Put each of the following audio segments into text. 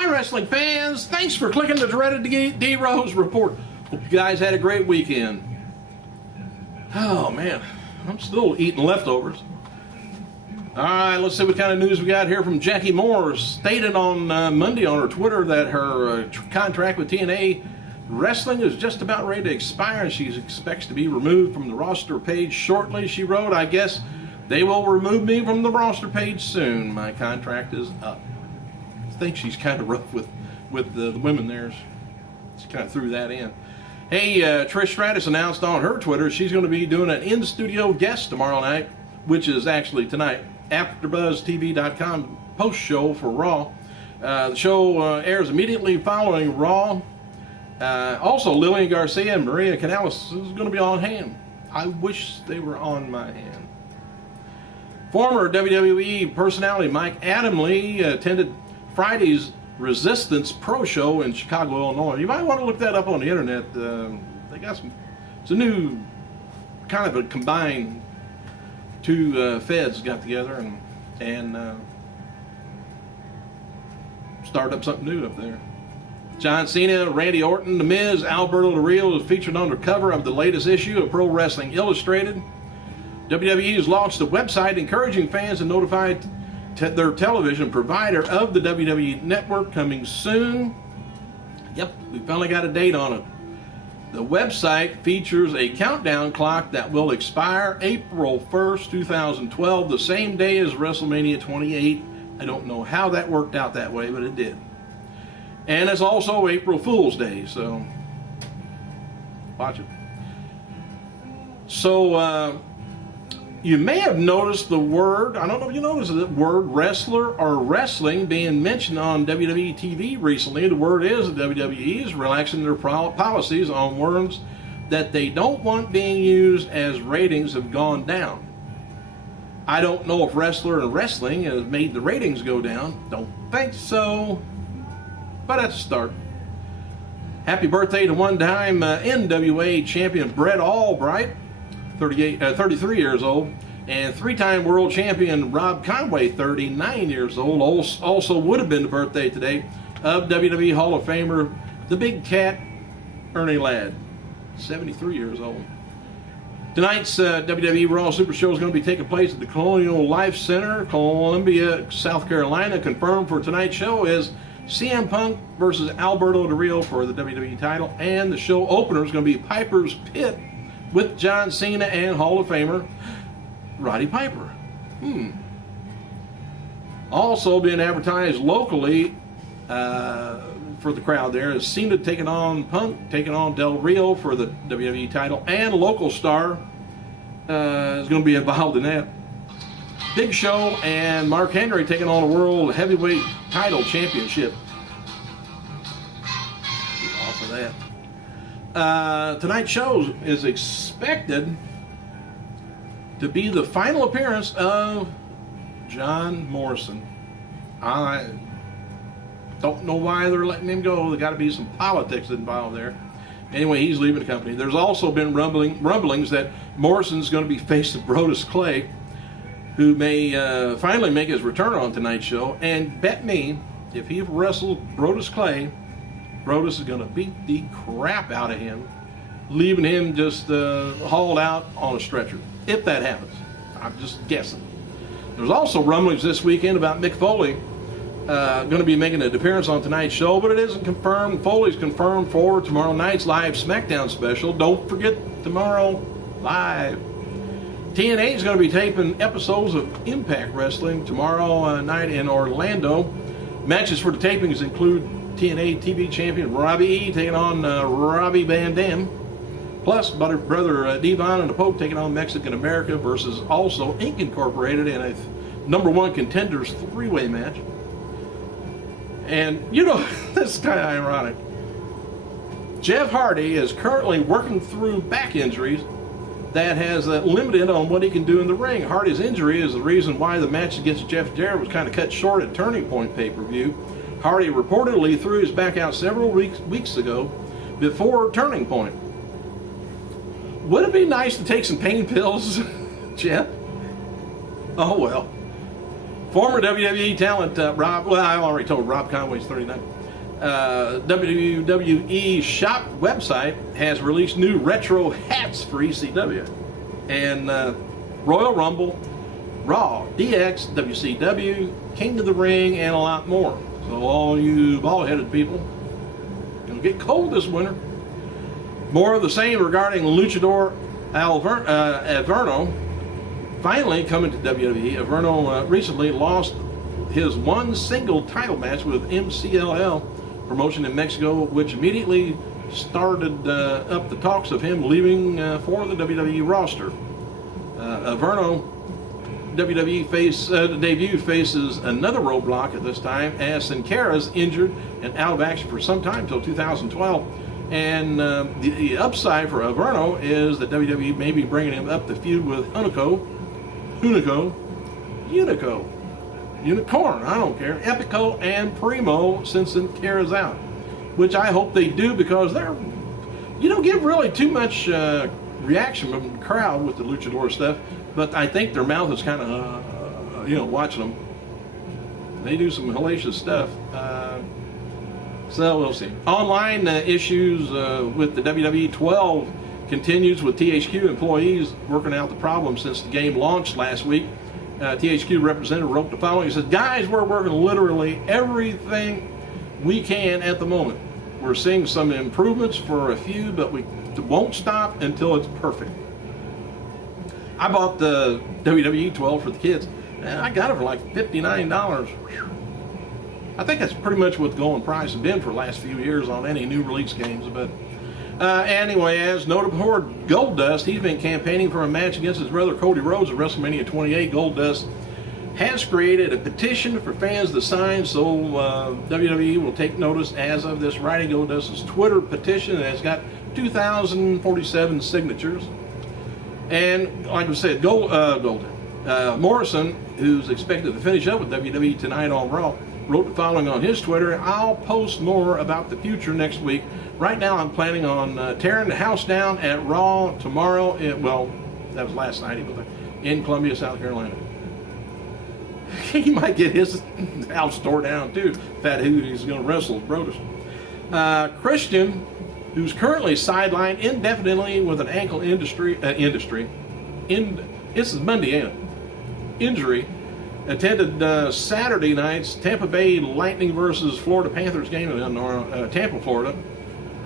Hi, wrestling fans. Thanks for clicking the dreaded D-Rose report. Hope you guys had a great weekend. Oh, man. I'm still eating leftovers. All right, let's see what kind of news we got here from Jackie Moore. Stated on Monday on her Twitter that her contract with TNA Wrestling is just about ready to expire, and she expects to be removed from the roster page shortly. She wrote, "I guess they will remove me from the roster page soon. My contract is up." I think she's kind of rough with the women there. She kind of threw that in. Hey, Trish Stratus announced on her Twitter she's going to be doing an in-studio guest tomorrow night, which is actually tonight. AfterBuzzTV.com post-show for Raw. The show airs immediately following Raw. Also, Lillian Garcia and Maria Kanellis is going to be on hand. I wish they were on my hand. Former WWE personality Mike Adamle attended Friday's Resistance Pro Show in Chicago, Illinois. You might want to look that up on the internet. They got some. It's a new kind of a combined two feds got together and started up something new up there. John Cena, Randy Orton, The Miz, Alberto Del Rio is featured on the cover of the latest issue of Pro Wrestling Illustrated. WWE has launched a website encouraging fans to notify their television provider of the WWE Network coming soon. Yep, we finally got a date on it. The website features a countdown clock that will expire April 1st, 2012, the same day as WrestleMania 28. I don't know how that worked out that way, but it did. And it's also April Fool's Day, so watch it. So you may have noticed the word, I don't know if you noticed the word wrestler or wrestling being mentioned on WWE TV recently. The word is that WWE is relaxing their policies on words that they don't want being used as ratings have gone down. I don't know if wrestler and wrestling has made the ratings go down. Don't think so. But that's a start. Happy birthday to one-time NWA champion Brett Albright, 33 years old, and three-time world champion Rob Conway, 39 years old. Also would have been the birthday today of WWE Hall of Famer, the Big Cat, Ernie Ladd, 73 years old. Tonight's WWE Raw Super Show is going to be taking place at the Colonial Life Center, Columbia, South Carolina. Confirmed for tonight's show is CM Punk versus Alberto Del Rio for the WWE title, and the show opener is going to be Piper's Pit with John Cena and Hall of Famer Roddy Piper. Also being advertised locally for the crowd there is Cena taking on Punk, taking on Del Rio for the WWE title, and a local star is going to be involved in that. Big Show and Mark Henry taking on the World Heavyweight Title Championship. Off of that. Tonight's show is expected to be the final appearance of John Morrison. I don't know why they're letting him go. There's got to be some politics involved there. Anyway, he's leaving the company. There's also been rumblings that Morrison's going to be facing Brodus Clay, who may finally make his return on tonight's show. And bet me, if he wrestles Brodus Clay, Brodus is going to beat the crap out of him, leaving him just hauled out on a stretcher, if that happens. I'm just guessing. There's also rumblings this weekend about Mick Foley going to be making an appearance on tonight's show, but it isn't confirmed. Foley's confirmed for tomorrow night's live SmackDown special. Don't forget, tomorrow, live. TNA is going to be taping episodes of Impact Wrestling tomorrow night in Orlando. Matches for the tapings include TNA TV champion Robbie E taking on Robbie Van Dam, plus brother Devon and the Pope taking on Mexican America versus also Inc. Incorporated in a #1 contenders three-way match. And you know, this is kind of ironic. Jeff Hardy is currently working through back injuries that has limited on what he can do in the ring. Hardy's injury is the reason why the match against Jeff Jarrett was kind of cut short at Turning Point pay-per-view. Hardy reportedly threw his back out several weeks ago before Turning Point. Would it be nice to take some pain pills, Jeff? Oh well. Former WWE talent Rob, well, I already told Rob Conway's 39. WWE shop website has released new retro hats for ECW. And Royal Rumble, Raw, DX, WCW, King of the Ring, and a lot more. So all you bald-headed people, it'll get cold this winter. More of the same regarding Luchador Averno. Finally coming to WWE, Averno recently lost his one single title match with MCLL promotion in Mexico, which immediately started up the talks of him leaving for the WWE roster. Averno WWE debut faces another roadblock at this time, as Sin Cara's injured and out of action for some time till 2012. And the upside for Averno is that WWE may be bringing him up to feud with Unicorn, I don't care, Epico and Primo since Sin Cara's out, which I hope they do, because you don't get really too much reaction from the crowd with the luchador stuff, but I think their mouth is kind of, watching them. They do some hellacious stuff. So we'll see. Online issues with the WWE 12 continues, with THQ employees working out the problem since the game launched last week. THQ representative wrote the following. He said, "Guys, we're working literally everything we can at the moment. We're seeing some improvements for a few, but we won't stop until it's perfect." I bought the WWE 12 for the kids. I got it for like $59. I think that's pretty much what the going price has been for the last few years on any new release games. But anyway, as noted before, Goldust, he's been campaigning for a match against his brother Cody Rhodes at WrestleMania 28. Goldust has created a petition for fans to sign, so WWE will take notice as of this writing. Goldust's Twitter petition has got 2,047 signatures. And like I said, Morrison, who's expected to finish up with WWE tonight on Raw, wrote the following on his Twitter: "I'll post more about the future next week. Right now I'm planning on tearing the house down at Raw tomorrow." Well, that was last night, in Columbia, South Carolina. He might get his house tore down too. Fat he's going to wrestle his brothers. Christian, who's currently sidelined indefinitely with an ankle injury, this is Monday, ain't it? Injury, attended Saturday night's Tampa Bay Lightning versus Florida Panthers game in Tampa, Florida.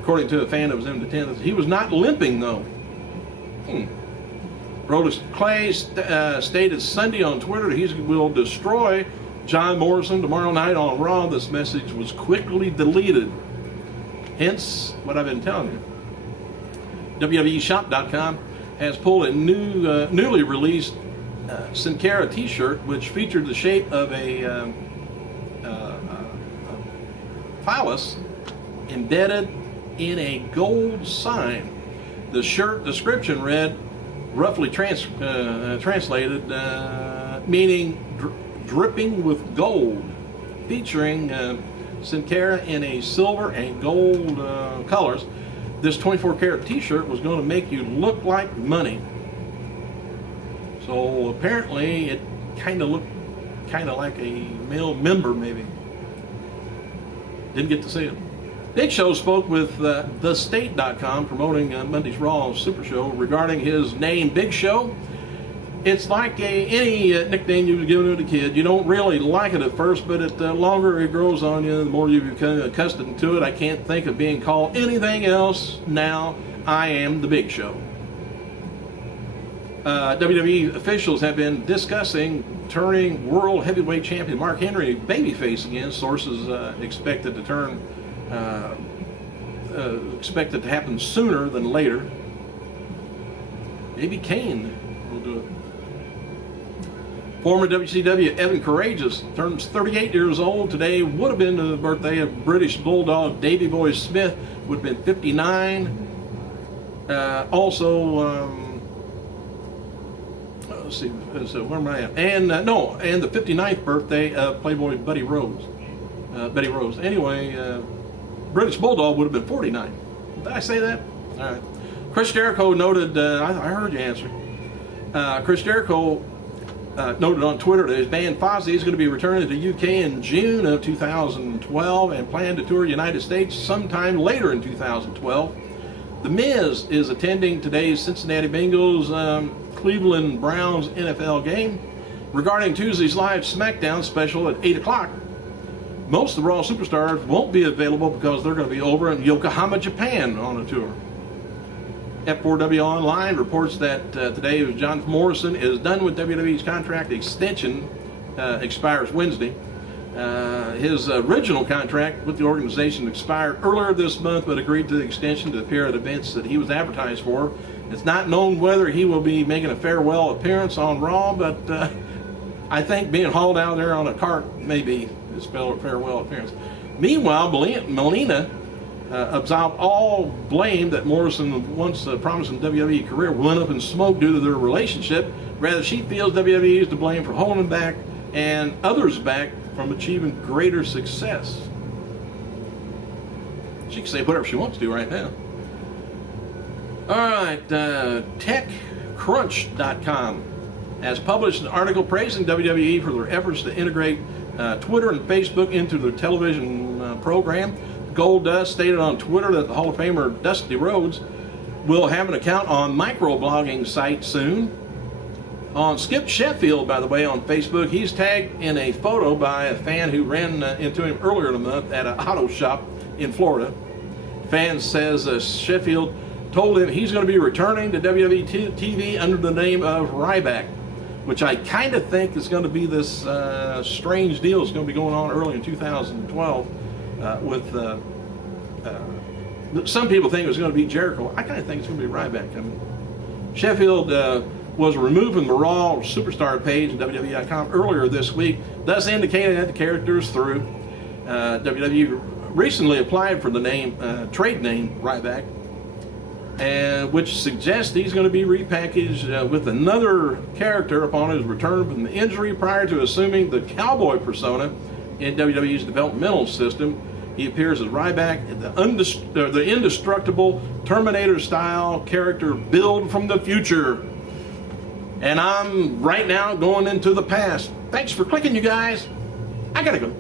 According to a fan that was in attendance, he was not limping though. Brodus Clay stated Sunday on Twitter that he will destroy John Morrison tomorrow night on Raw. This message was quickly deleted. Hence what I've been telling you. WWEshop.com has pulled a newly released Sin Cara t-shirt, which featured the shape of a phallus embedded in a gold sign. The shirt description read, roughly translated, meaning dripping with gold, featuring Sin Cara in a silver and gold colors. This 24-karat t-shirt was going to make you look like money. So apparently it kind of looked like a male member, maybe. Didn't get to see it. Big Show spoke with thestate.com promoting Monday's Raw Super Show regarding his name, Big Show. It's like any nickname you was given to a kid. You don't really like it at first, but the longer it grows on you, the more you become accustomed to it. I can't think of being called anything else now. I am the Big Show. WWE officials have been discussing turning World Heavyweight Champion Mark Henry babyface again. Sources expected to happen sooner than later. Maybe Kane will do it. Former WCW Evan Courageous turns 38 years old today. Would have been the birthday of British Bulldog Davey Boy Smith. Would have been 59. Let's see. So where am I at? And and the 59th birthday of Playboy Betty Rose. Anyway, British Bulldog would have been 49. Did I say that? All right. Chris Jericho noted. I heard you answer. Chris Jericho noted on Twitter that his band Fozzy is going to be returning to the UK in June of 2012 and plan to tour the United States sometime later in 2012. The Miz is attending today's Cincinnati Bengals Cleveland Browns NFL game. Regarding Tuesday's live SmackDown special at 8 o'clock, most of the Raw superstars won't be available because they're going to be over in Yokohama, Japan on a tour. F4W Online reports that today John Morrison is done with WWE's contract extension, expires Wednesday. His original contract with the organization expired earlier this month, but agreed to the extension to appear at events that he was advertised for. It's not known whether he will be making a farewell appearance on Raw, but I think being hauled out there on a cart may be his farewell appearance. Meanwhile, Melina absolved all blame that Morrison once promising WWE career went up in smoke due to their relationship. Rather, she feels WWE is to blame for holding back and others back from achieving greater success. She can say whatever she wants to right now. All right, TechCrunch.com has published an article praising WWE for their efforts to integrate Twitter and Facebook into their television program. Goldust stated on Twitter that the Hall of Famer Dusty Rhodes will have an account on microblogging site soon. On Skip Sheffield, by the way, on Facebook, he's tagged in a photo by a fan who ran into him earlier in the month at an auto shop in Florida. Fan says Sheffield told him he's going to be returning to WWE TV under the name of Ryback, which I kind of think is going to be this strange deal that's going to be going on early in 2012 with some people think it was going to be Jericho. I kind of think it's going to be Ryback. I mean, Sheffield was removed from the Raw Superstar page at WWE.com earlier this week, thus indicating that the character is through. WWE recently applied for the name, trade name Ryback, and which suggests he's going to be repackaged with another character upon his return from the injury prior to assuming the cowboy persona in WWE's developmental system. He appears as Ryback, the indestructible Terminator-style character billed from the future. And I'm right now going into the past. Thanks for clicking, you guys. I gotta go.